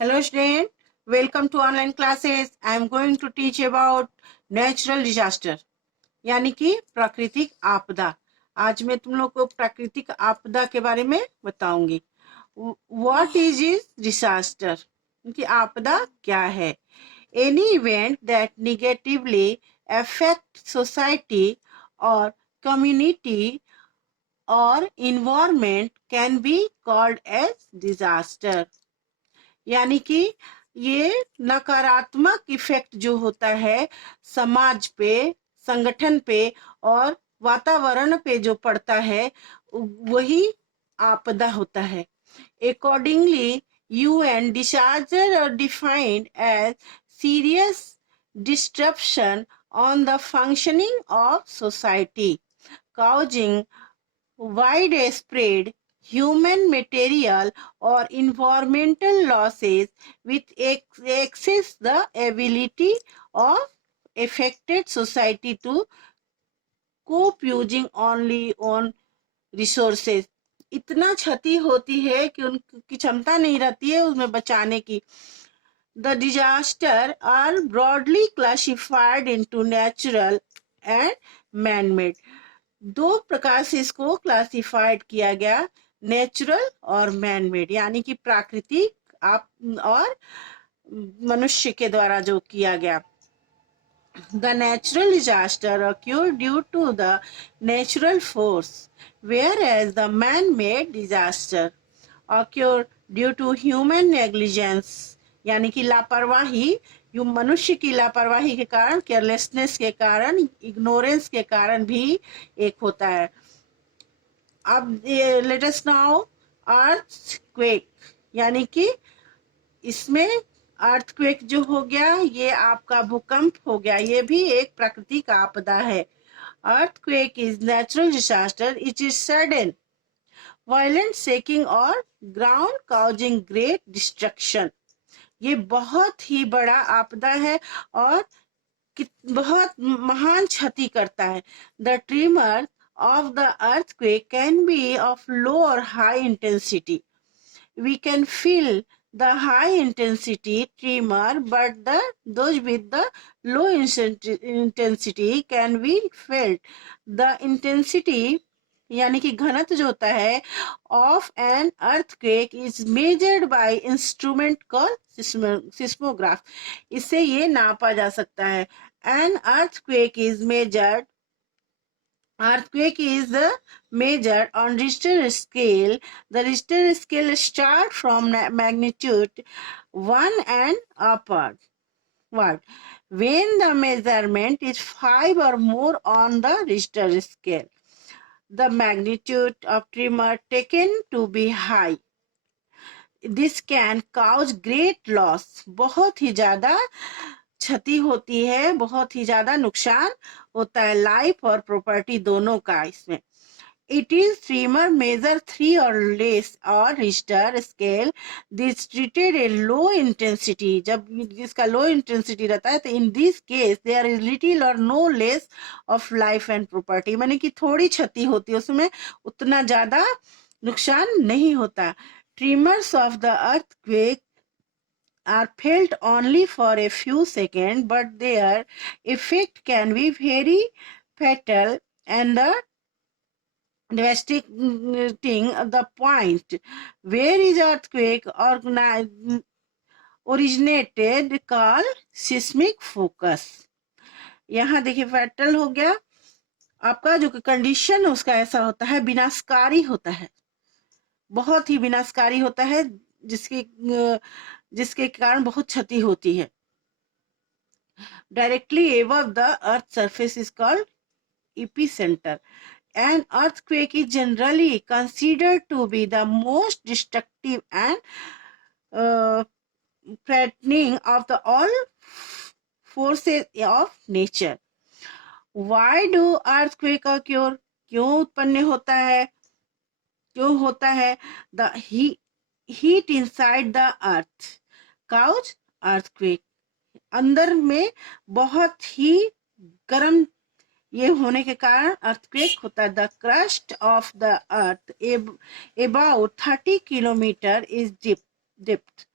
Hello student, welcome to online classes. I am going to teach about natural disaster यानी कि प्राकृतिक आपदा। आज मैं तुम लोग को प्राकृतिक आपदा के बारे में बताऊंगी। What is disaster? कि आपदा क्या है? Any event that negatively affect society or community or environment can be called as disaster. यानी कि ये नकारात्मक इफेक्ट जो होता है समाज पे, संगठन पे और वातावरण पे जो पड़ता है वही आपदा होता है। Accordingly, UN disaster are defined as serious disruption on the functioning of society, causing widespread human, material, or environmental losses which excess the ability of affected society to cope using only on resources. इतना क्षति होती है कि उनकी क्षमता नहीं रहती है उसमें बचाने की। The disaster are broadly classified into natural and man-made. दो प्रकार से इसको क्लासिफाइड किया गया, नेचुरल और मैन मेड, यानी कि प्राकृतिक आप और मनुष्य के द्वारा जो किया गया। The natural disaster occurred due to the natural force, whereas the man-made disaster occurred due to human negligence, यानी कि लापरवाही, यो मनुष्य की लापरवाही के कारण, केयरलेसनेस के कारण, इग्नोरेंस के कारण भी एक होता है। अब लेट अस नाउ अर्थक्वेक, यानी कि इसमें अर्थक्वेक जो हो गया ये आपका भूकंप हो गया, ये भी एक प्राकृतिक आपदा है। Earthquake is natural disaster, it is sudden violent shaking और ग्राउंड काउजिंग ग्रेट डिस्ट्रक्शन। ये बहुत ही बड़ा आपदा है और बहुत महान क्षति करता है। The trimmer of the earthquake can be of low or high intensity. We can feel the high intensity tremor, but those with the low intensity can be felt. The intensity यानी कि घनत्व जो होता है of an earthquake is measured by instrument called seismograph. इससे ये नापा जा सकता है। An earthquake is measured Earthquake is measured on Richter scale. The Richter scale starts from magnitude 1 and upward. When the measurement is 5 or more on the Richter scale, the magnitude of tremor taken to be high. This can cause great loss. बहुत ही ज़्यादा क्षति होती है, बहुत ही ज्यादा नुकसान होता है लाइफ और प्रॉपर्टी दोनों का इसमें। इट इज ट्रीमर मेजर 3 और लेस और Richter scale this treated a low intensity. जब जिसका लो इंटेंसिटी रहता है तो in this case there is little और no loss of life and property, माने कि थोड़ी क्षति होती है उसमें, उतना ज्यादा नुकसान नहीं होता। Tremors of the earthquake are felt only for a few seconds, but their effect can be very fatal and the devastating. The point where is earthquake originated called seismic focus. यहाँ देखिए फैटल हो गया, आपका जो condition उसका ऐसा होता है, विनाशकारी होता है, बहुत ही विनाशकारी होता है, जिसके कारण बहुत क्षति होती है। Directly above the earth's surface is called epicenter. An earthquake is generally considered to be the most destructive and threatening of all forces of nature. Why do earthquake occur? क्यों उत्पन्न होता है? क्यों होता है? The heat inside the earth cause earthquake. अंदर में बहुत ही गर्म ये होने के कारण अर्थक्वेक होता है। The crust of the earth about 30 kilometre is depth.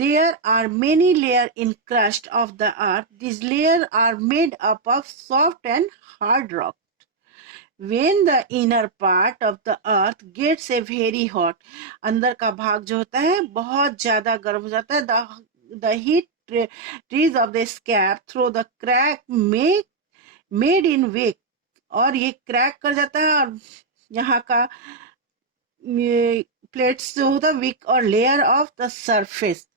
There are many layers in crust of the earth. These layers are made up of soft and hard rock. When the inner part of the earth gets a very hot, अंदर का भाग जो होता है बहुत ज्यादा गर्म हो जाता है. The heat trees of the scab through the crack made in wick, और ये क्रैक कर जाता है और यहाँ का प्लेट्स जो होता है विक और लेयर ऑफ द सरफेस.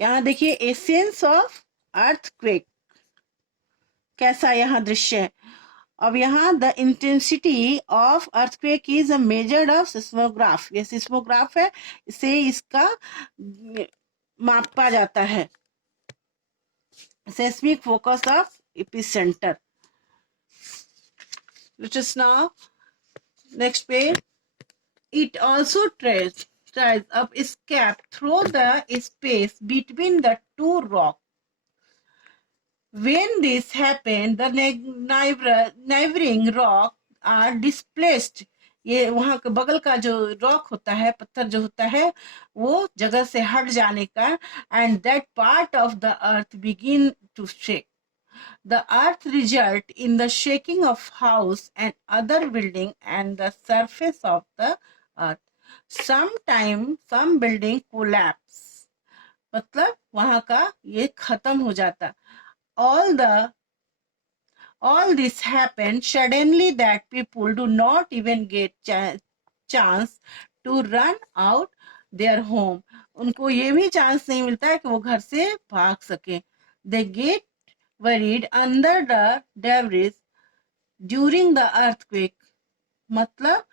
यहाँ देखिए एसेंस ऑफ अर्थक्वेक, कैसा यहाँ दृश्य है. अब यहाँ the intensity of earthquake is measured of seismograph. ये सिस्मोग्राफ है, इसे इसका मापा जाता है. Seismic focus of epicentre. Let us now next page. It also tries up its cap through the space between the two rocks. When this happens, the neighboring rock are displaced. ये वहां के बगल का जो रॉक होता है, पत्थर जो होता है, वो जगह से हट जाने का, and that part of the earth begin to shake. The earth result in the shaking of house and other building and the surface of the earth. Sometime some building collapse. मतलब वहां का ये खत्म हो जाता. All this happened suddenly that people do not even get chance to run out their home. उनको ये भी चांस नहीं मिलता है कि वो घर से भाग सके. They get buried under the debris during the earthquake. मतलब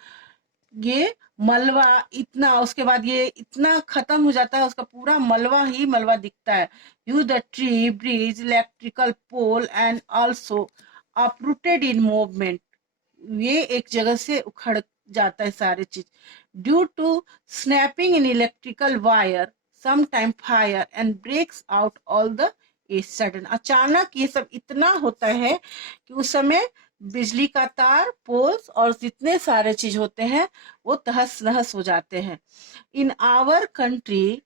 ये मलबा इतना, उसके बाद ये इतना खत्म हो जाता है, उसका पूरा मलबा ही मलबा दिखता है. You the tree bridge electrical pole and also uprooted in movement. ये एक जगह से उखड़ जाता है सारे चीज. Due to snapping in electrical wire sometime fire and breaks out all the sudden. अचानक ये सब इतना होता है कि उस समय बिजली का तार, पोल्स और जितने सारे चीज होते हैं वो तहस नहस हो जाते हैं. In our country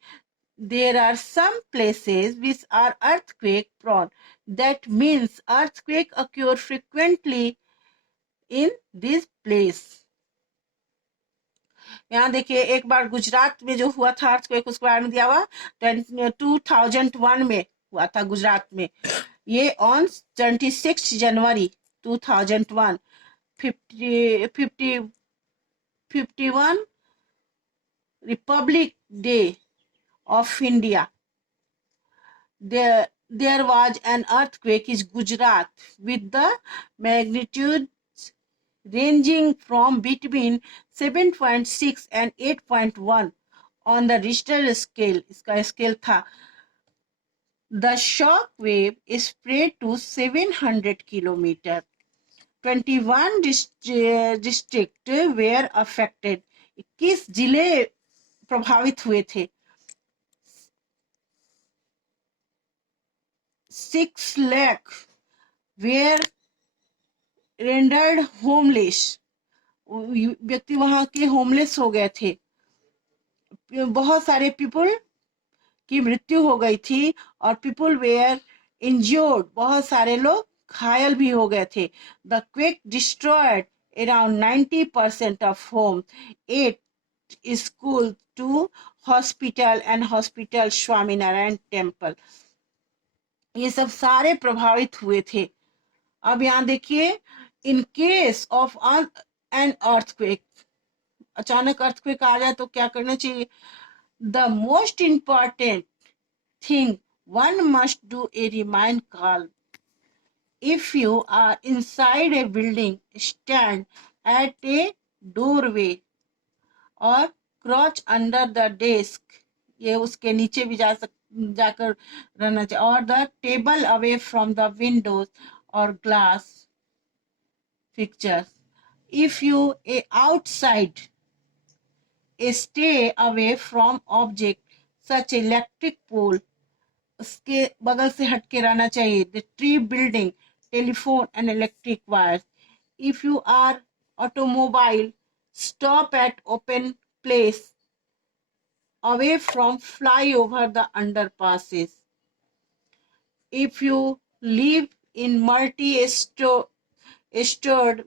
there are some places which are earthquake prone. That means earthquake occur frequently in this place. यहाँ देखिए एक बार गुजरात में जो हुआ था अर्थक्वेक, उसके बारे में दिया हुआ 2001 में हुआ था गुजरात में. ये on 26 January 2001 51 Republic day of India. There was an earthquake in Gujarat with the magnitude ranging from between 7.6 and 8.1 on the Richter scale. इसका scale था. The shock wave spread to 700 kilometers. 21 districts were affected. 21 जिले प्रभावित हुए थे. 6 lakh were rendered homeless. व्यक्ति वहां के homeless हो गए थे. बहुत सारे पीपल की मृत्यु हो गई थी और पीपल वेयर इंज्योर्ड, बहुत सारे लोग घायल भी हो गए थे. The quake destroyed around 90% of homes, 8 schools, 2 hospital and hospital Swaminarayan temple. ये सब सारे प्रभावित हुए थे. अब यहाँ देखिए, in case of an earthquake, अचानक अर्थक्वेक आ जाए तो क्या करना चाहिए. The most important thing one must do a remain calm. If you are inside a building, stand at a doorway or crouch under the desk. ये उसके नीचे भी जाकर रहना चाहिए. और the table away from the Windows और glass fixtures. If you are outside, stay away from objects such electric pole. उसके बगल से हटके रहना चाहिए. The tree building, telephone and electric wires. If you are automobile, stop at open place away from fly over the underpasses. If you live in multi-stored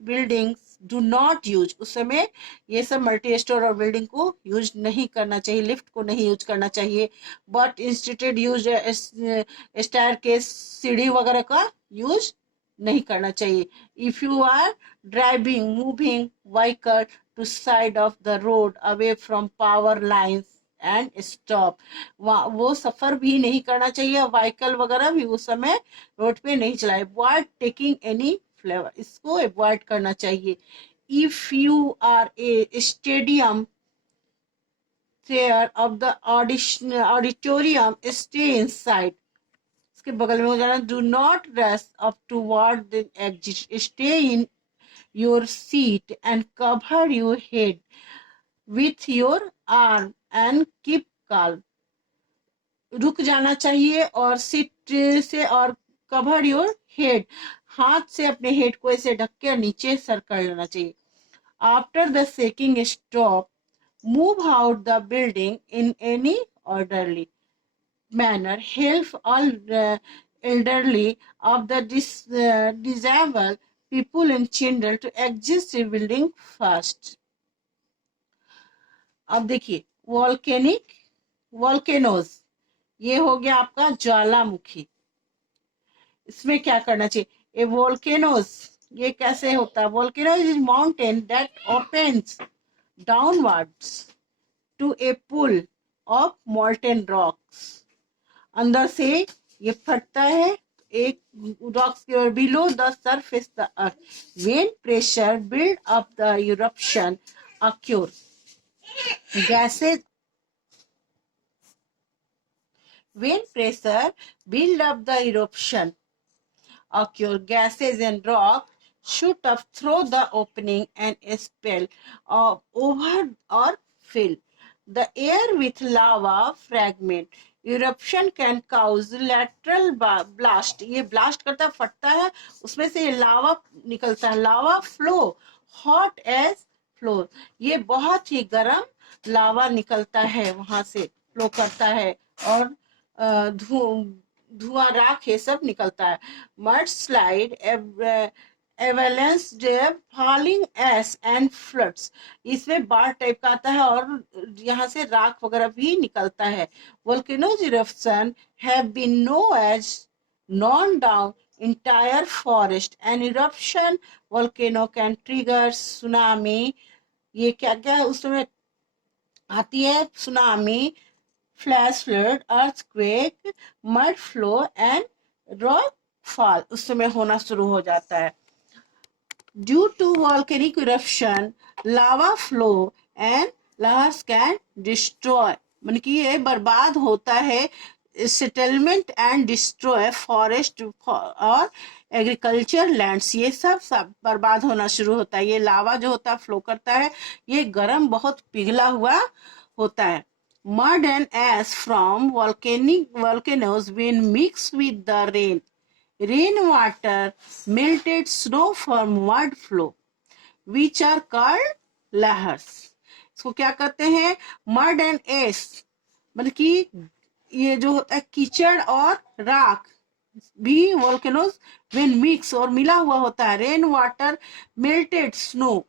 buildings, do not use, उस समय ये सब मल्टी स्टोर और building को use नहीं करना चाहिए, lift को नहीं यूज करना चाहिए, बट इंस्टेड यूज स्टेयरकेस, सीढ़ी वगैरह का यूज नहीं करना चाहिए. If you are driving moving vehicle to side of the road away from power lines and stop, वो सफर भी नहीं करना चाहिए, व्हीकल वगैरह भी उस समय रोड पे नहीं चलाए. अवॉइड टेकिंग एनी फ्लेवर, इसको अवॉइड करना चाहिए. If you are a stadium chair of the auditorium, stay inside, इसके बगल में हो जाना. Do not rush up toward the exit, stay in your seat and cover your head with your arm and keep calm. रुक जाना चाहिए और seat से, और कवर योर हेड, हाथ से अपने हेड को ऐसे ढक के नीचे सर कर लेना चाहिए. After the shaking stop, move out the building in any orderly manner. Help all elderly of the disabled people and children to exit the building first. अब देखिए वॉल्केनोज, ये हो गया आपका ज्वालामुखी. इसमें क्या करना चाहिए? ए वॉल्केनोज, ये कैसे होता है? Volcanoes is mountain that opens downwards to a pool of molten rocks. अंदर से ये फटता है एक रॉक्स के, और below the surface the earth. When pressure build up the eruption occur, gases, when pressure build up the eruption occur, gases and rock shoot up through the opening and expel over or fill the air with lava fragment. Eruption can cause lateral blast, ये blast करता है, फटता है, उसमें से लावा निकलता है. Lava flow, hot as floor, ये बहुत ही गर्म लावा निकलता है, वहां से फ्लो करता है, और धुआं राख ये सब निकलता है. Mud slide, avalanche, falling ash and floods, इसमें बाढ़ टाइप का आता है और यहाँ से राख वगैरह भी निकलता है. Volcanoes eruption have been no as known down entire forest. An eruption volcano can trigger tsunami, ये क्या क्या उसमें आती है? Tsunami, flash flood, earthquake, mud flow and rock fall, उस समय होना शुरू हो जाता है. Due to volcanic eruption, lava flow and lahars can destroy, मतलब कि ये बर्बाद होता है सेटलमेंट एंड डिस्ट्रॉय फॉरेस्ट और एग्रीकल्चर लैंड्स, ये सब बर्बाद होना शुरू होता है. ये लावा जो होता है फ्लो करता है, ये गर्म बहुत पिघला हुआ होता है. Mud and ash from volcanoes when mixed with the rain water, melted snow from mud flow, which are called lahars. इसको क्या कहते हैं? मड एंड एश, मतलब कि ये जो होता है कीचड़ और राख भी वोल्केनोज व्हेन मिक्स, और मिला हुआ होता है. रेन वाटर, मेल्टेड स्नो,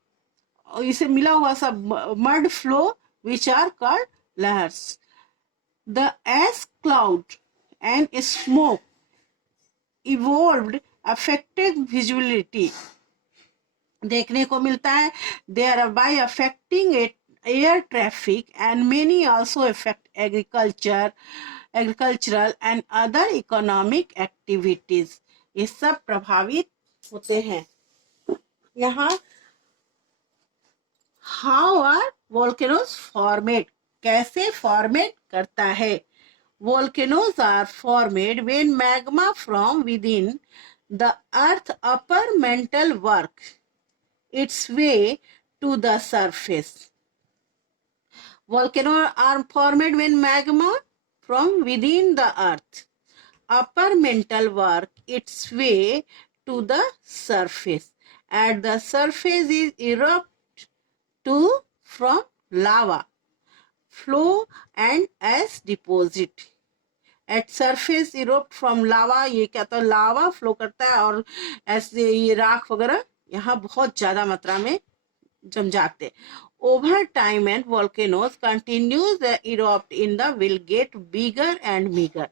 इसे मिला हुआ सब, mud flow, which are called lahars. The ash cloud and smoke evolved affected visuality, देखने को मिलता है. They are by affecting it air traffic, and many also affect agricultural and other economic activities. ये सब प्रभावित होते हैं. यहाँ how are volcanoes formed, कैसे फॉर्मेट करता है? Volcanoes are formed when magma from within the earth upper mantle work its way to the surface. Volcanoes are formed when magma from within the earth upper mantle work its way to the surface. At the surface is erupt to from lava, flow and as deposit. At surface erupt from lava, ये क्या तो lava flow करता है और ऐसे ये राख वगैरह यहाँ बहुत ज्यादा मात्रा में जम जाते. Over time and volcanoes continues the erupt in the will get bigger and bigger.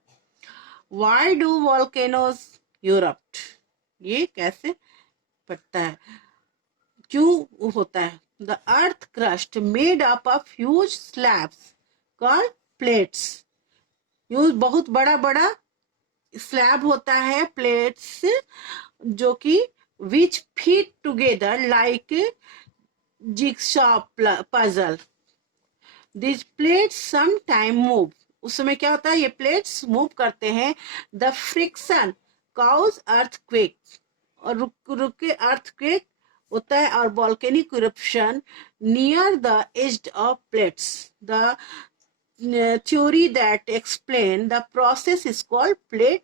Why do volcanoes erupt? ये कैसे पड़ता है, क्यों होता है? The earth crust made up of huge slabs called plates. ये बहुत बड़ा बड़ा स्लैब होता है, प्लेट्स, जो कि which fit together like jigsaw puzzle. These plates sometime move. उस समय क्या होता है, ये प्लेट्स मूव करते हैं. The friction cause earthquake. और रुक रुक के earthquake होता है. और volcanic eruption near the edge of plates. The theory that explain the process is called plate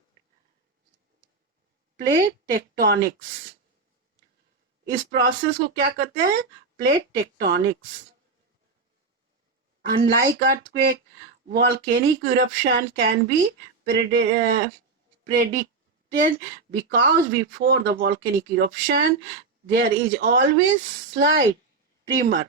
tectonics. इस प्रोसेस को क्या कहते हैं? Plate tectonics. Unlike earthquake, volcanic eruption can be predicted because before the volcanic eruption there is always slight tremor,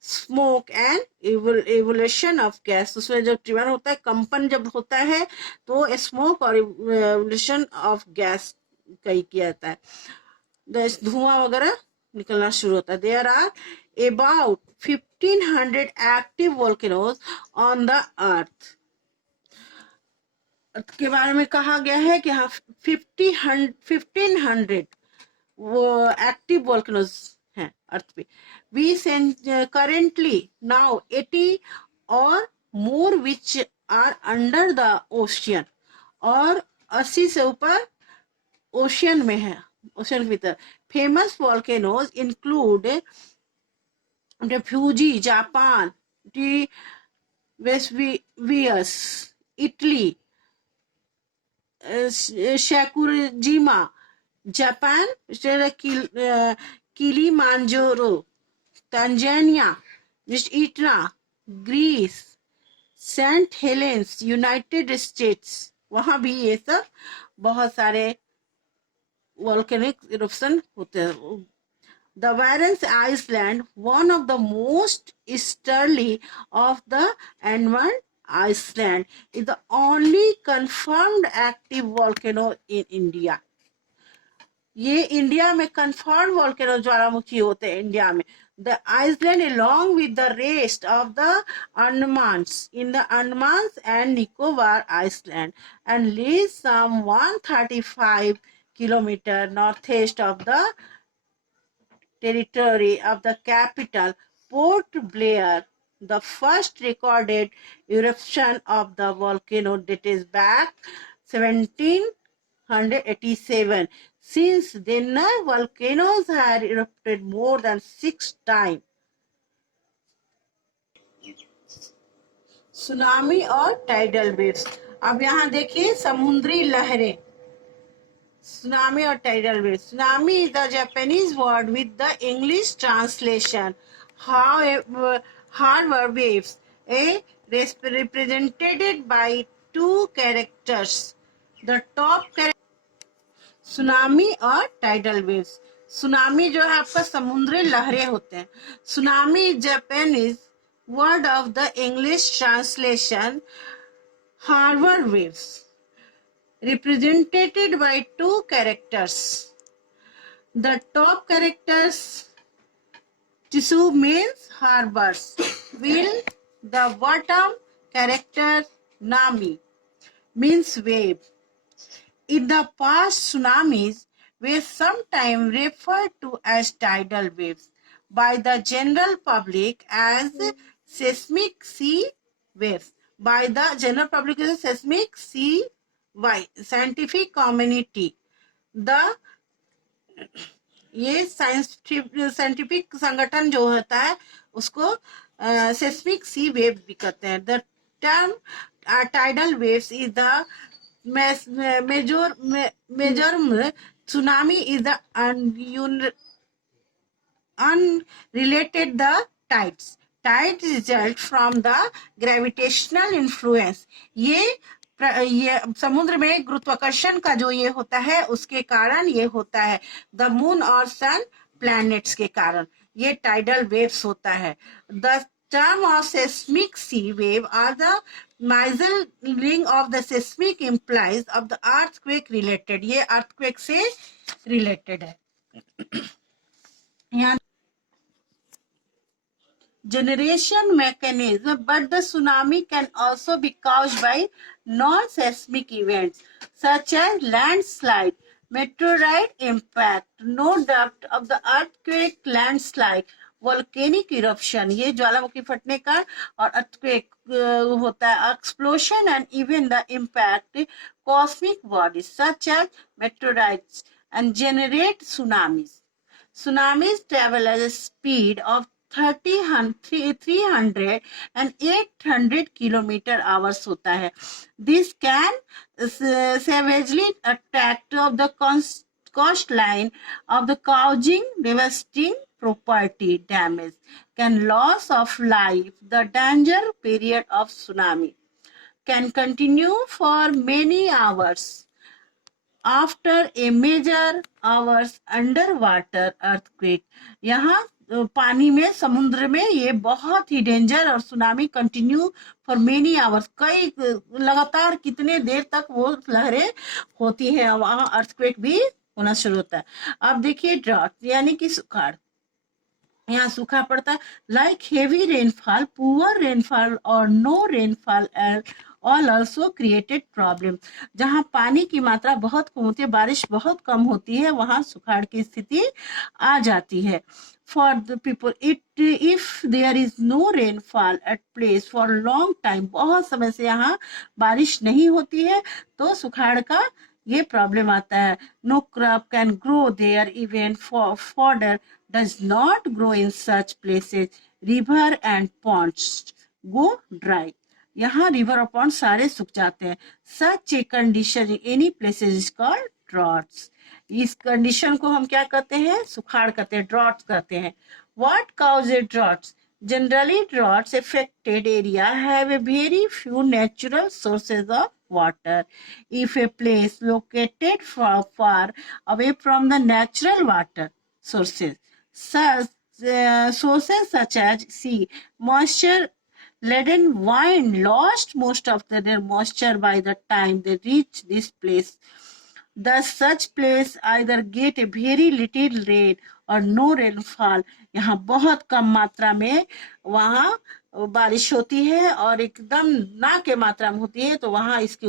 smoke and evolution of gas. उसमें जब trimmer होता है, कंपन जब होता है, तो स्मोक और evolution of gas कहीं किया जाता है, धुआं वगैरह निकलना शुरू होता है. There are about 1500 active volcanoes on the earth. अर्थ के बारे में कहा गया है कि हाँ 1500 वो एक्टिव वोल्केनोज हैं अर्थ पे. We currently now 80 or more which are under the ocean. और 80 से ऊपर ओशियन में है, ओशियन के भीतर. Famous volcanoes include Fuji, Japan, the Vesuvius, Italy, Sakurajima, Japan, Kilimanjaro, Tanzania, Etna, Greece, St. Helens, United States. वहाँ भी ये सब बहुत सारे volcanic eruption होते हैं. The Barents Island, one of the most easterly of the Andaman Island, is the only confirmed active volcano in India. ये India में confirmed volcano ज्वालामुखी होते हैं इंडिया में. The island along with the rest of the Andamans in the Andamans and Nicobar Island and lies some 135 kilometers northeast of the territory of the capital, Port Blair. The first recorded eruption of the volcano dates back 1787. Since then, volcanoes have erupted more than 6 times. Tsunami और tidal waves. अब यहाँ देखिए समुद्री लहरें. Tsunami or tidal waves. Tsunami is the Japanese word with the English translation. However, waves represented by two characters. The top character tsunami और tidal waves. Tsunami जो है आपका समुद्री लहरें होते हैं. Tsunami Japanese word of the English translation harbour waves represented by two characters. The top characters Tisu means harbors, while the bottom character Nami means wave. In the past, tsunamis were sometimes referred to as tidal waves by the general public as seismic sea waves. By the general public as seismic sea why scientific community the ये scientific संगठन जो होता है उसको seismic सी wave भी कहते हैं. The term tidal waves is the major tsunami is the unrelated the tides. Tide result from the gravitational influence. ये समुद्र में गुरुत्वाकर्षण का जो ये होता है उसके कारण ये होता है। द मून और सन प्लैनेट्स के कारण ये टाइडल वेव्स होता है। The term of seismic sea wave are the measuring of the seismic implies of the earthquake related। ये earthquake से related है। यहाँ generation mechanism, but the tsunami can also be caused by non-seismic events such as landslide, meteorite impact, no doubt of the earthquake, landslide, volcanic eruption, ये ज्वालामुखी फटने का और earthquake होता है, explosion and even the impact cosmic bodies such as meteorites and generate tsunamis. Tsunamis travel at a speed of 300 and 800 kilometer hours होता है. This can savagely attack of the coastline of the causing devastating property damage, can loss of life. The danger period of tsunami can continue for many hours. After a major hours underwater earthquake, यहाँ पानी में समुद्र में ये बहुत ही danger और tsunami continue for many hours, कई लगातार कितने देर तक वो लहरें होती है, वहां अर्थक्वेक भी होना शुरू होता है। अब देखिए ड्रॉट यानी कि सुखाड़, यहाँ सूखा पड़ता है। Like heavy rainfall, poor rainfall और no rainfall all also created problem. जहाँ पानी की मात्रा बहुत कम होती है, बारिश बहुत कम होती है, वहां सुखाड़ की स्थिति आ जाती है। For the people if there is no rainfall at place for long time, बहुत समय से यहाँ बारिश नहीं होती है तो सुखाड़ का ये प्रॉब्लम आता है। No crop can grow there, even fodder does not grow in such places. River and ponds go dry. यहाँ रिवर और पॉन्ड सारे सूख जाते हैं। Such a condition in any places is called droughts. इस कंडीशन को हम क्या कहते हैं? सुखाड़ कहते हैं, ड्रॉट्स कहते हैं। What causes droughts? Generally, droughts affected area have a very few natural sources of water. If a place located far away from the natural water sources, sources such as sea, moisture laden wind lost most of their moisture by the time they reach this place. Thus such place either get a very little rain or no rainfall. यहाँ बहुत कम मात्रा में वहाँ बारिश होती है और एकदम ना के मात्रा में होती है, तो वहाँ इसकी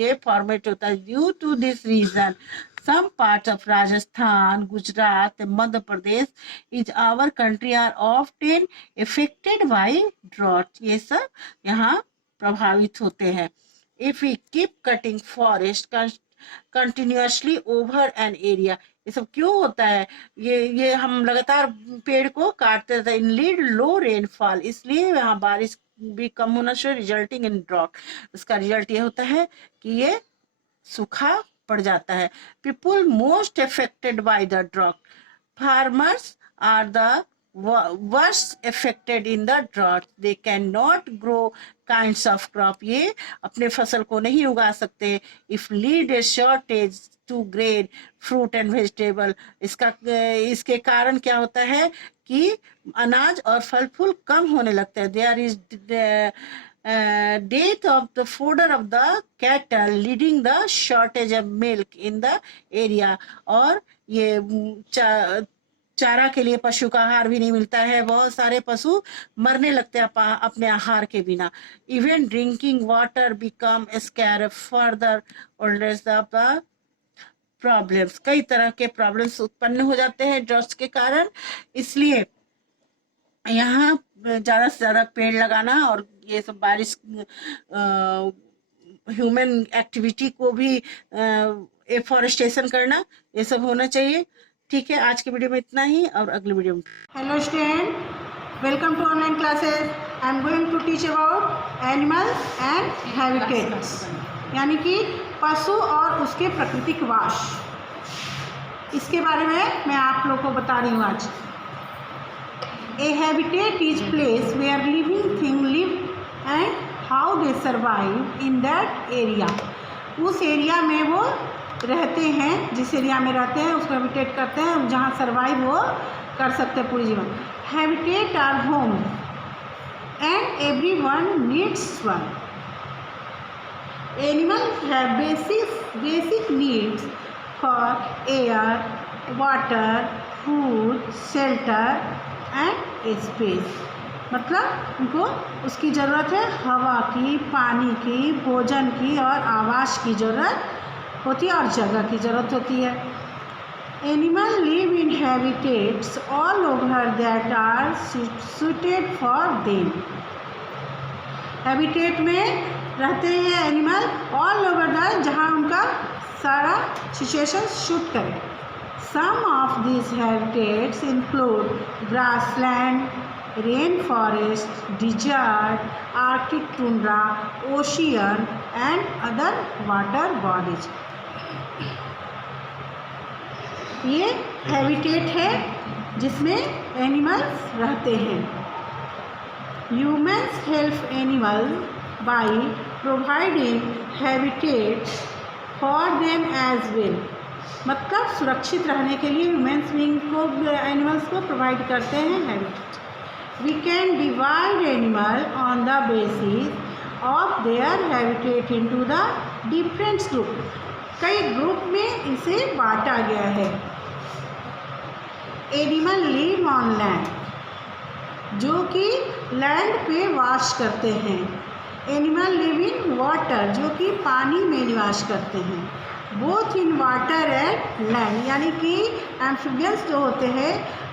ये फॉर्मेट होता है। Due to this reason some parts of Rajasthan, Gujarat, Madhya Pradesh is our country are often affected by drought. ये सब यहाँ प्रभावित होते हैं। If we keep cutting forest continuously over an area, ये सब क्यों होता है? ये हम लगातार पेड़ को काटते रहते हैं। लीड लो रेनफॉल, इसलिए यहाँ बारिश भी कम होना शुरू, रिजल्टिंग इन ड्रॉट। इसका रिजल्ट ये होता है कि ये सूखा पड़ जाता है। People most affected by the drought, farmers are the worst affected in the drought. They cannot grow kinds of crop. ये अपने फसल को नहीं उगा सकते। If lead a shortage to grain, fruit and vegetable, इसके कारण क्या होता है कि अनाज और फल फूल कम होने लगता है। There is death of the fodder of the cattle, leading the shortage of milk in the area. और ये चारा के लिए पशु का आहार भी नहीं मिलता है, बहुत सारे पशु मरने लगते हैं अपने आहार के बिना। Even drinking water become scarce, further alters the problems, कई तरह के प्रॉब्लम्स उत्पन्न हो जाते हैं ड्रॉट्स के कारण। इसलिए यहाँ ज्यादा से ज्यादा पेड़ लगाना और ये सब बारिश ह्यूमन एक्टिविटी को भी एफॉरेस्टेशन करना, ये सब होना चाहिए। ठीक है, आज के वीडियो में इतना ही और अगले वीडियो में। Hello student, welcome to online classes. I am going to teach about animals and habitats, यानी कि पशु और उसके प्राकृतिक वास। इसके बारे में मैं आप लोगों को बता रही हूँ आज। A habitat is place where living thing live and how they survive in that area. उस एरिया में वो रहते हैं, जिस एरिया में रहते हैं उसको हैबिटेट करते हैं, जहाँ सर्वाइव वो कर सकते हैं पूरी जीवन। Habitat are home and every one needs one. Animals have basic needs for air, water, food, shelter and space. मतलब उनको उसकी ज़रूरत है हवा की, पानी की, भोजन की और आवास की ज़रूरत होती है और जगह की ज़रूरत होती है। Animal live in habitats all over that are suited for them. Habitat में रहते हैं एनिमल ऑल ओवर दैट, जहाँ उनका सारा सिचुएशन सूट करे। Some of this habitats include grassland, rainforest, desert, arctic tundra, ocean and other water bodies। ये habitat है जिसमें एनिमल्स रहते हैं। Humans help animal by providing habitat for them as well. मतलब सुरक्षित रहने के लिए ह्यूमन्स भी इनको एनिमल्स को प्रोवाइड करते हैं habitat. We can divide animal on the basis of their habitat into the different group। कई ग्रुप में इसे बांटा गया है। एनिमल लिव ऑन लैंड, जो कि लैंड पे वास करते हैं। एनिमल लिव इन वाटर, जो कि पानी में निवास करते हैं। Both in water and land, यानी कि एम्फीबियंस जो होते हैं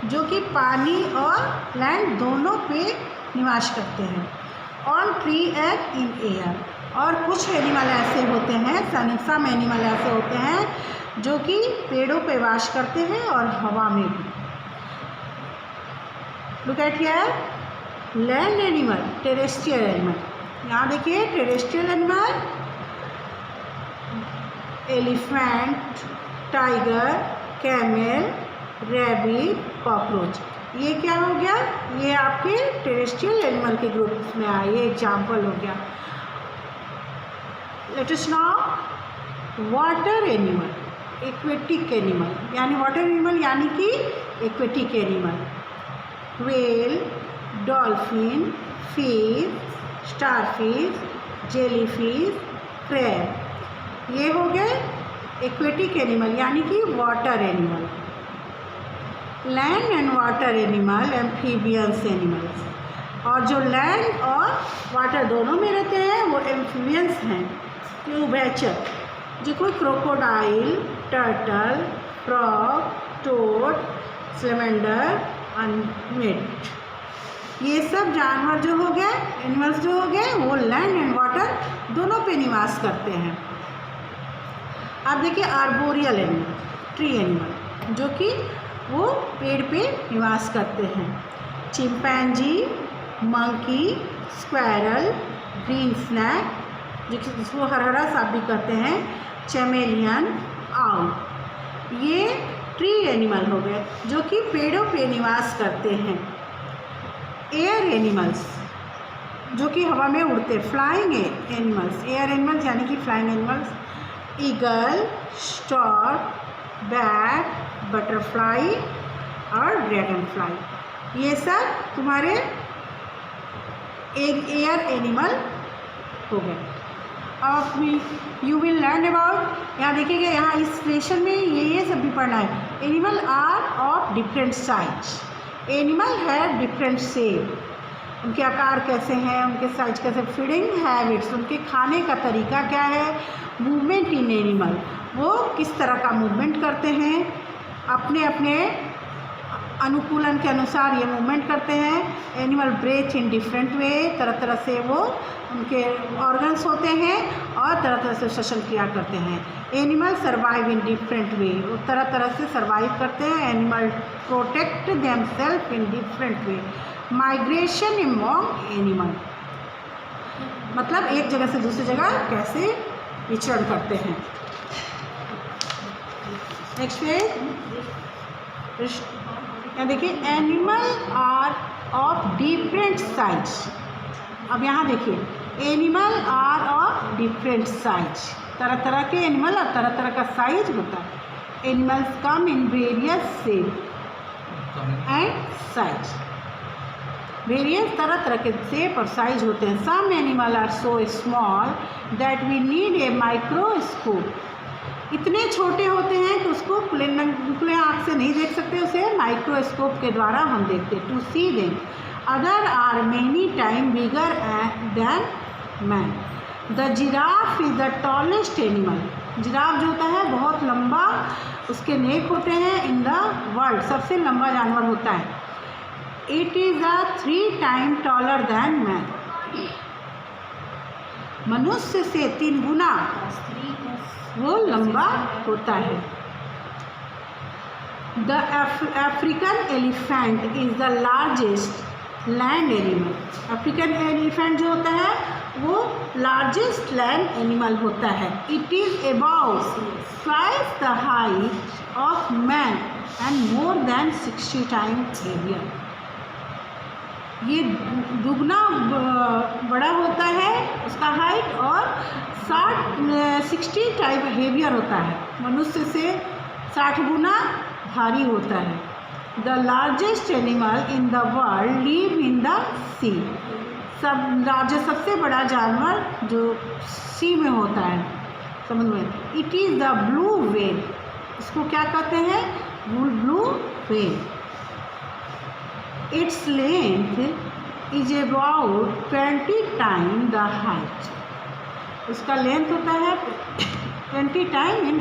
जो कि पानी और लैंड दोनों पे निवास करते हैं। On tree and in air, और कुछ एनिमल ऐसे होते हैं, सम एनिमल ऐसे होते हैं जो कि पेड़ों पे वास करते हैं और हवा में भी। Look at here, land animal, terrestrial animal. यहाँ देखिए terrestrial animal, elephant, tiger, camel, rabbit, cockroach. ये क्या हो गया, ये आपके टेरेस्ट्रियल एनिमल के ग्रुप में आए, ये एग्जाम्पल हो गया। Let us now water animal, aquatic animal, यानी वाटर एनिमल यानी कि aquatic animal. Whale, dolphin, fish, starfish, jellyfish, crab, ये हो गए एक्वेटिक एनिमल यानी कि water animal. Land and water animal, amphibians animals. और जो लैंड और वाटर दोनों में रहते हैं वो एम्फीबियंस हैं, उभयचर, जो कोई crocodile, turtle, frog, toad, salamander, अनमिट। ये सब जानवर जो हो गए, एनिमल्स जो हो गए, वो लैंड एंड वाटर दोनों पे निवास करते हैं। आप देखिए आर्बोरियल एनिमल, ट्री एनिमल, जो कि वो पेड़ पे निवास करते हैं। Chimpanzee, monkey, squirrel, green snake, जिसको हरा सांप भी कहते हैं, चैमेलियन, आउल। ये ट्री एनिमल हो गए जो कि पेड़ों पे निवास करते हैं। एयर एनिमल्स, जो कि हवा में उड़ते, फ्लाइंग एनिमल्स, एयर एनिमल्स यानी कि flying animals. Eagle, stork, bat, butterfly और ड्रैगन फ्लाई, ये सब तुम्हारे एयर एनिमल हो गए। अब यू विल लर्न अबाउट, यहाँ देखिएगा, यहाँ इस लेसन में ये सब भी पढ़ना है। Animal are of different size, animal है डिफरेंट शेप, उनके आकार कैसे हैं, उनके साइज कैसे, फीडिंग हैबिट्स, उनके खाने का तरीका क्या है, मूवमेंट इन एनिमल, वो किस तरह का मूवमेंट करते हैं, अपने अपने अनुकूलन के अनुसार ये मूवमेंट करते हैं। Animal breathe in different way, तरह तरह से वो उनके ऑर्गन्स होते हैं और तरह तरह से श्वसन क्रिया करते हैं। Animal survive in different way, वो तरह तरह से सर्वाइव करते हैं। Animal protect themselves in different way. Migration among animal, मतलब एक जगह से दूसरी जगह कैसे विचरण करते हैं। नेक्स्ट पेज, यहाँ देखिए, animal are of different size. अब यहाँ देखिए animal are of different size, तरह तरह के एनिमल और तरह तरह का साइज होता है। Animals come in various shape and size, various तरह तरह के शेप और साइज होते हैं। Some animal are so small that we need a microscope, इतने छोटे होते हैं कि उसको खुले आँख से नहीं देख सकते, उसे माइक्रोस्कोप के द्वारा हम देखते to see them. Other are many time bigger than man. The giraffe is the tallest animal, giraffe जो होता है बहुत लंबा उसके नेक होते हैं इन द वर्ल्ड, सबसे लंबा जानवर होता है। It is a 3 time taller then man, मनुष्य से 3 गुना वो लंबा होता है। The African elephant is the largest land animal, African elephant जो होता है वो लार्जेस्ट लैंड एनिमल होता है। It is about 5 the height of man and more than 60 times heavier, ये दुगना बड़ा होता है उसका हाइट और 60 टाइप हेवियर होता है, मनुष्य से 60 गुना भारी होता है। The largest animal in the world live in the sea, सबसे बड़ा जानवर जो सी में होता है, समझ में। It is the blue whale, इसको क्या कहते हैं, blue whale. Its length is about 20 time the height, उसका लेंथ होता है 20 time in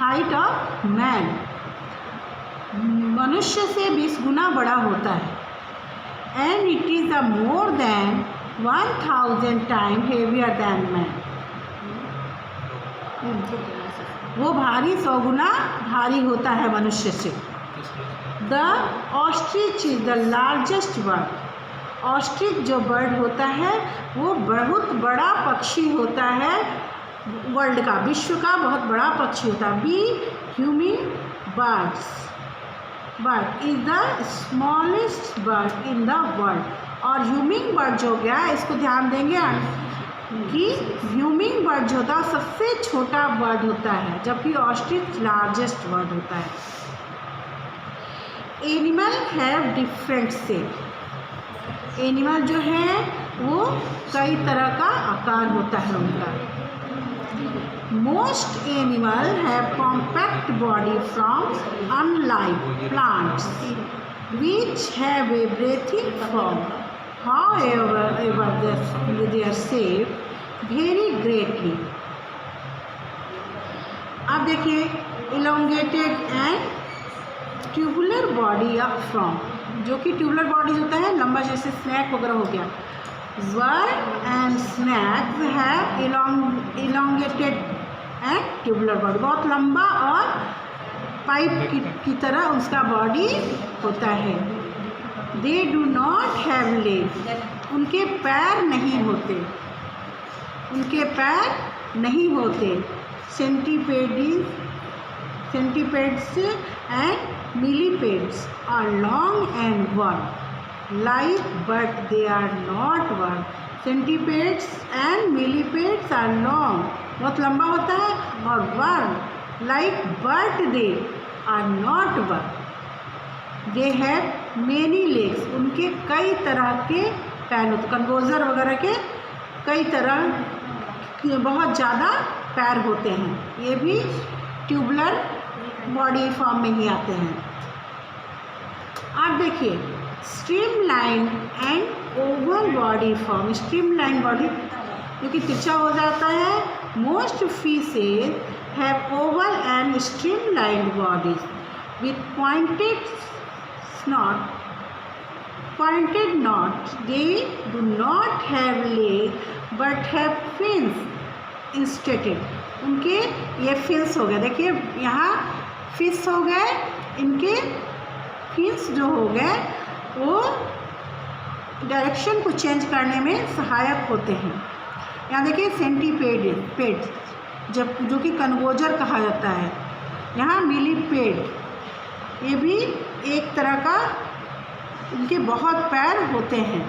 height of man, मनुष्य से 20 गुना बड़ा होता है। And it is a more than 1000 time heavier than man, वो भारी 100 गुना भारी होता है मनुष्य से। The ostrich is the largest bird, ostrich जो बर्ड होता है वो बहुत बड़ा पक्षी होता है, वर्ल्ड का, विश्व का बहुत बड़ा पक्षी होता है। Bee humming birds, bird is the smallest bird in the world. और ह्यूमिंग बर्ड जो गया इसको ध्यान देंगे कि ह्यूमिंग बर्ड जो होता है सबसे छोटा बर्ड होता है, जबकि ऑस्ट्रिच लार्जेस्ट बर्ड होता है। Animal have different shape, animal जो है वो कई तरह का आकार होता है उनका। Most animal have compact body from unlike plants which have a breathing form, however their shape vary greatly। अब देखिए elongated and tubular body of from, जो कि ट्यूबुलर बॉडी होता है लंबा, जैसे स्नैक वगैरह हो गया। Worm and snake have elongated and tubular body, बहुत लंबा और पाइप की तरह उसका बॉडी होता है। They do not have leg, उनके पैर नहीं होते, उनके पैर नहीं होते। सेंटीपेड्स and millipedes are long and worm like, but they are not worm। centipedes and millipedes are long, बहुत लंबा होता है, और worm like, but they are not worm। they have many legs, उनके कई तरह के पैर होते, कंबोजर वगैरह के कई तरह बहुत ज़्यादा पैर होते हैं, ये भी ट्यूबुलर बॉडी फॉर्म में ही आते हैं। आप देखिए streamline and Oval body form, streamline body जो कि तिरछा हो जाता है। Most fishes have Oval and streamline bodies with pointed knot। they do not have leg but have fins instead। उनके ये फिन्स हो गए, देखिए यहाँ फिश हो गए, इनके फिन्स जो हो गए वो डायरेक्शन को चेंज करने में सहायक होते हैं। यहाँ देखिए सेंटीपेड जो कि कनगोजर कहा जाता है। यहाँ मिलीपेड, ये भी एक तरह का इनके बहुत पैर होते हैं।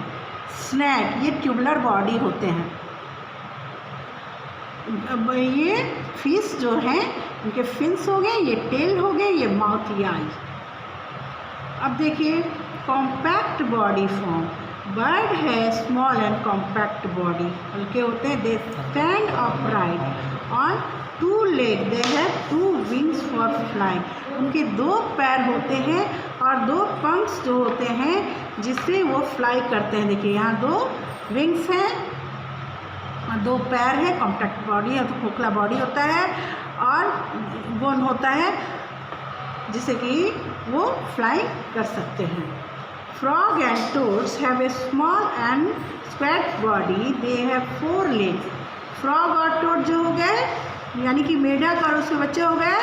स्नेक, ये ट्यूबुलर बॉडी होते हैं। अब ये फिश जो हैं इनके फिन्स हो गए, ये टेल हो गए, ये माउथ, ये आई। अब देखिए कॉम्पैक्ट बॉडी फॉर्म। बर्ड है स्मॉल एंड कॉम्पैक्ट बॉडी, हल्के होते हैं। They stand upright on 2 leg, they have 2 wings for flying. उनके 2 पैर होते हैं और 2 पंख्स जो होते हैं जिससे वो फ्लाई करते हैं। देखिए यहाँ 2 विंग्स हैं और 2 पैर है। कॉम्पैक्ट बॉडी है तो खोखला बॉडी होता है और बोन होता है जिससे कि वो फ्लाई कर सकते हैं। Frog and toads have a small and squat body, they have 4 legs. Frog और टोड जो हो गए यानी कि मेढक और उसके बच्चे हो गए,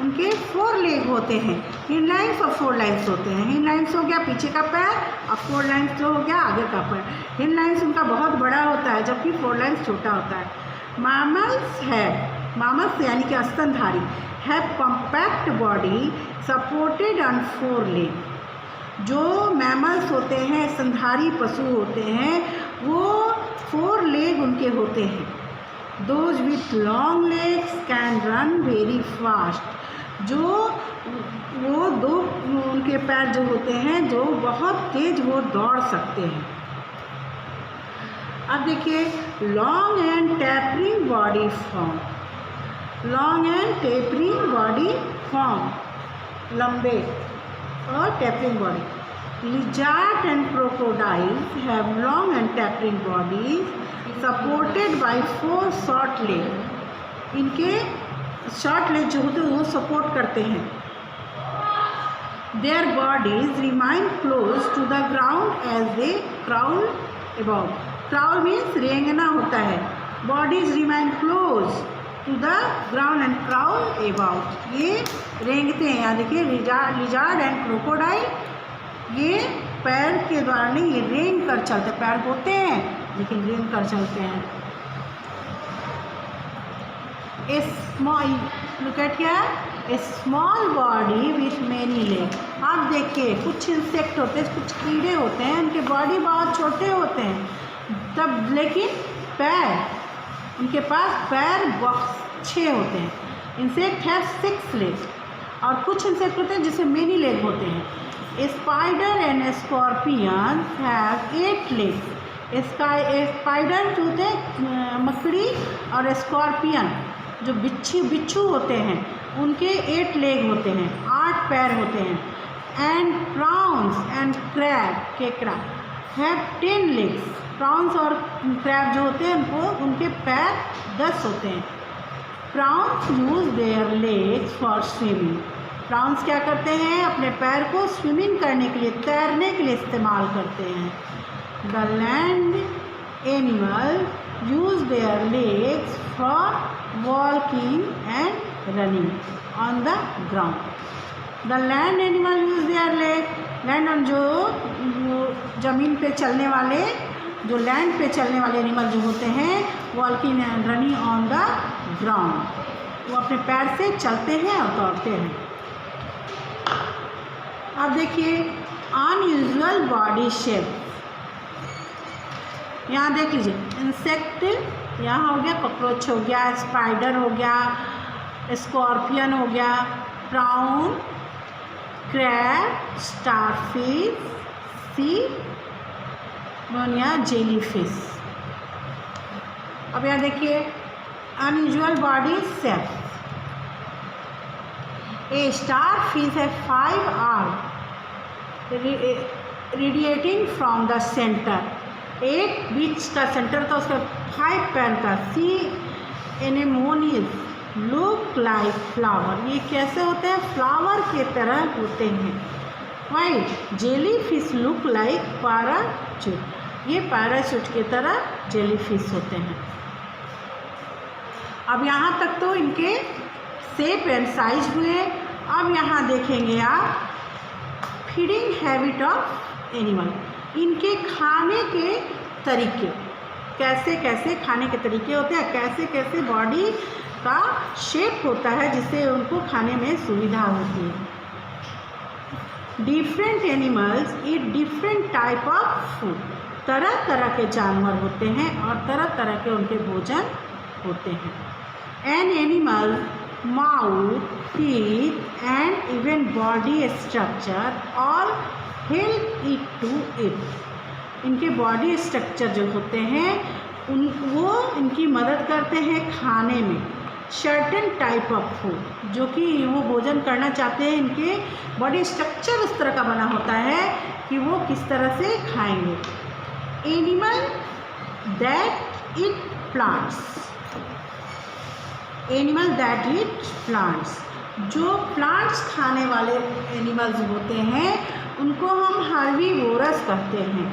उनके 4 लेग होते हैं। हिंड लाइन्स और 4 लाइन्स होते हैं। हिंड लाइन्स हो गया पीछे का पैर और 4 लाइन्स जो हो गया आगे का पैर। हिंड लाइन्स उनका बहुत बड़ा होता है जबकि 4 लाइन्स छोटा होता है। मैमल्स हैव, मैमल्स यानी कि स्तनधारी, have compact body supported on 4 leg. जो मैमल्स होते हैं, स्तनधारी पशु होते हैं, वो 4 लेग उनके होते हैं। Those with long legs can run very fast। जो वो 2 उनके पैर जो होते हैं जो बहुत तेज वो दौड़ सकते हैं। अब देखिए long and tapering body form. Long and tapering body form, लंबे और tapering body. Lizard and crocodiles have long and tapering bodies supported by 4 short legs। इनके शॉर्ट लेग जो होते हैं वो सपोर्ट करते हैं। Their bodies remain close to the ground as they crawl about। Crawl means रेंगना होता है। Bodies remain close to the ground and crawl about। ये रेंगते हैं। यहाँ देखिए lizard and crocodile, ये पैर के द्वारा नहीं, ये रेंग कर चलते। पैर होते हैं लेकिन रेंग कर चलते हैं। A small, look at here, a small body with many leg. आप देखिए कुछ इंसेक्ट होते हैं, कुछ कीड़े होते हैं, उनके बॉडी बहुत छोटे होते हैं तब, लेकिन पैर, उनके पास पैर बहुत अच्छे होते हैं। इंसेक्ट हैव 6 लेग और कुछ इंसेक्ट होते हैं जिसमें मेनी लेग होते हैं। Spider and scorpion have 8 legs. Spider जो होते हैं मकड़ी और स्कॉर्पियन जो बिच्छू होते हैं उनके 8 लेग होते हैं, 8 पैर होते हैं। एंड प्राउंस एंड क्रैब, केकड़ा, हैव 10 लेग्स। प्राउंस और क्रैब जो होते हैं उनके पैर 10 होते हैं। Prawns use their legs for swimming. Prawns क्या करते हैं, अपने पैर को स्विमिंग करने के लिए, तैरने के लिए इस्तेमाल करते हैं। The land animal use their legs for walking and running on the ground. The land animal use their leg, land on जो ज़मीन पे चलने वाले, जो लैंड पे चलने वाले एनिमल जो होते हैं, walking and running on the ground, वो अपने पैर से चलते हैं और दौड़ते हैं। अब देखिए अनयूजुअल बॉडी शेप। यहाँ देख लीजिए इंसेक्ट, यहाँ हो गया कॉकरोच, हो गया स्पाइडर, हो गया स्कॉर्पियन, हो गया प्राउन, क्रैब, स्टारफिश, सी मोनिया, जेलीफिश। अब यहाँ देखिए अनयूजुअल बॉडी शेप। ए स्टारफिश है 5 arm radiating from the centre. एक बीच का सेंटर था, उसका 5 पैर था। सी एनेमोनियस लुक लाइक फ्लावर, ये कैसे होते हैं, फ्लावर के तरह होते हैं। White jelly fish look like parachute, ये पैराशूट की तरह जेली फिश होते हैं। अब यहाँ तक तो इनके शेप एंड साइज हुए। अब यहाँ देखेंगे आप फीडिंग हैबिट ऑफ एनिमल, इनके खाने के तरीके, कैसे कैसे खाने के तरीके होते हैं, कैसे कैसे बॉडी का शेप होता है जिससे उनको खाने में सुविधा होती है। Different animals eat different type of food. तरह तरह के जानवर होते हैं और तरह तरह के उनके भोजन होते हैं। An animal mouth, teeth and even body structure all help it to eat. इनके बॉडी स्ट्रक्चर जो होते हैं वो इनकी मदद करते हैं खाने में। सर्टेन टाइप ऑफ फूड, जो कि वो भोजन करना चाहते हैं, इनके बॉडी स्ट्रक्चर उस तरह का बना होता है कि वो किस तरह से खाएंगे। Animal that eat plants, animal that eat plants, जो प्लांट्स खाने वाले एनिमल्स होते हैं उनको हम हर्बीवोरस कहते हैं।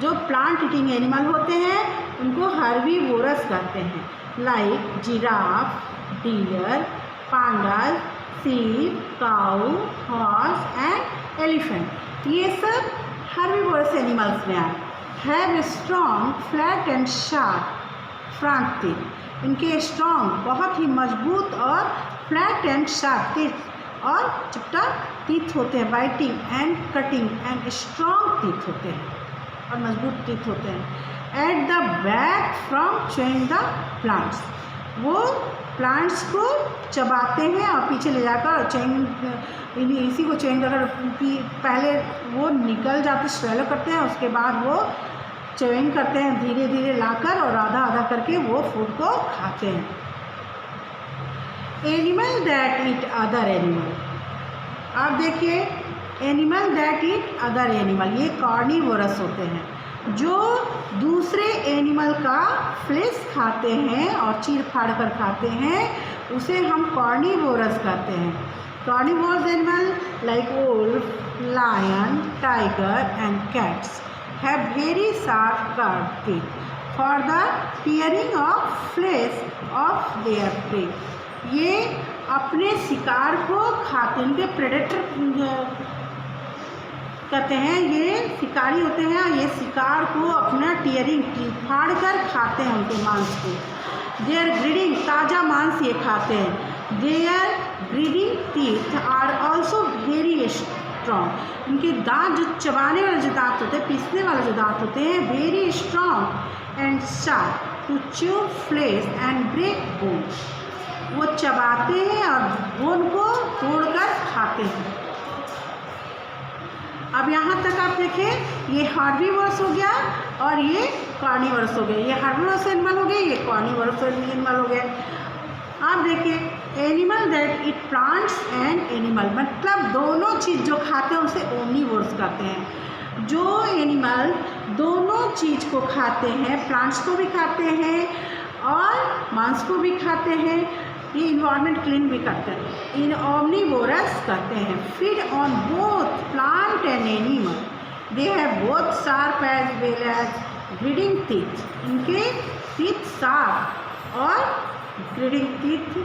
जो प्लांट ईटिंग एनिमल होते हैं उनको हर्बीवोरस कहते हैं। लाइक जिराफ, डियर, पांडा, सीप, काऊ, हॉर्स एंड एलिफेंट, ये सब हर्बीवोरस एनिमल्स में आए। Have strong flat and sharp front teeth, इनके स्ट्रॉन्ग बहुत ही मजबूत और फ्लैट एंड शार्प टीथ और चपटा टीथ होते हैं। Biting and cutting and strong teeth होते हैं और मजबूत टीथ होते हैं। At the back from chewing the plants, वो प्लांट्स को चबाते हैं और पीछे ले जाकर च्यूइंग, इसी को च्यूइंग कर पहले वो निकल जाते स्वेलो करते हैं, उसके बाद वो च्यूइंग करते हैं धीरे धीरे लाकर और आधा आधा करके वो फूड को खाते हैं। Animal that eat other animal, आप देखिए animal that eat other animal, ये कार्निवोरस होते हैं। जो दूसरे एनिमल का फ्लेश खाते हैं और चीर फाड़ कर खाते हैं उसे हम कार्निवोरस कहते हैं। Carnivorous animal like wolf, lion, tiger and cats have very sharp curved teeth for the tearing of flesh of their prey. ये अपने शिकार को खाते हैं, इनके प्रेडेटर कहते हैं, ये शिकारी होते हैं, ये शिकार को अपना टीयरिंग फाड़ कर खाते हैं उनके मांस को। देयर ग्रीडिंग, ताज़ा मांस ये खाते हैं। Their grinding teeth are also very strong, इनके दांत जो चबाने वाले जो दांत होते हैं, पीसने वाले जो दांत होते हैं, very strong and sharp to chew flesh and break bone, वो चबाते हैं और बोन को तोड़कर खाते हैं। अब यहाँ तक आप देखें, ये हर्बीवोरस हो गया और ये कार्निवोरस हो गया। ये हर्बीवोरस एनिमल हो गए, ये कार्निवोरस एनिमल हो गए। आप देखिए animal that eat plants and animal, मतलब दोनों चीज़ जो खाते हैं उसे ओमनीवोरस कहते हैं। जो एनिमल दोनों चीज़ को खाते हैं, प्लांट्स को भी खाते हैं और मांस को भी खाते हैं, ये इन्वायरमेंट क्लीन भी करते हैं, इन ओमनीवोरस कहते हैं। Feed on both plant and animal, they have both sharp as well as grinding teeth, इनके टीथ शार्प और grinding teeth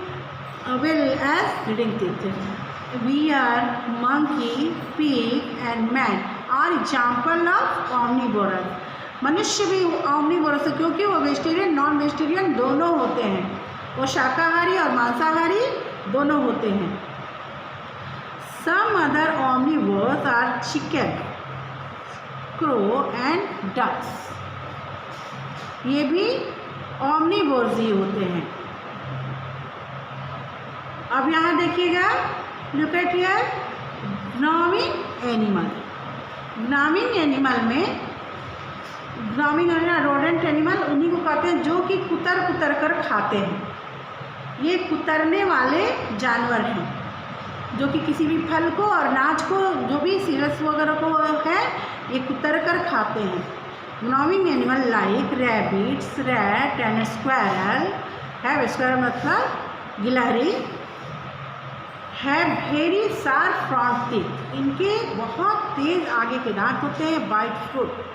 well as grinding teeth. We are monkey, pig and man are example of omnivorous. मनुष्य भी omnivorous है क्योंकि वो vegetarian non vegetarian दोनों होते हैं, वो शाकाहारी और मांसाहारी दोनों होते हैं। Some other omnivorous are chicken, crow and ducks, ये भी ओमनीवोरस ही होते हैं। अब यहाँ देखिएगा, look at here, gnawing animal. Gnawing animal में, ग्नाविंग रोडेंट एनिमल उन्हीं को कहते हैं जो कि कुतर कुतर कर खाते हैं। ये कुतरने वाले जानवर हैं जो कि किसी भी फल को और अनाज को, जो भी सीड्स वगैरह को है, ये कुतर कर खाते हैं। Gnawing animal like rabbits, rat and squirrel have, squirrel मतलब गिलहरी, have very sharp front teeth, इनके बहुत तेज आगे के दांत होते हैं। Bite foot,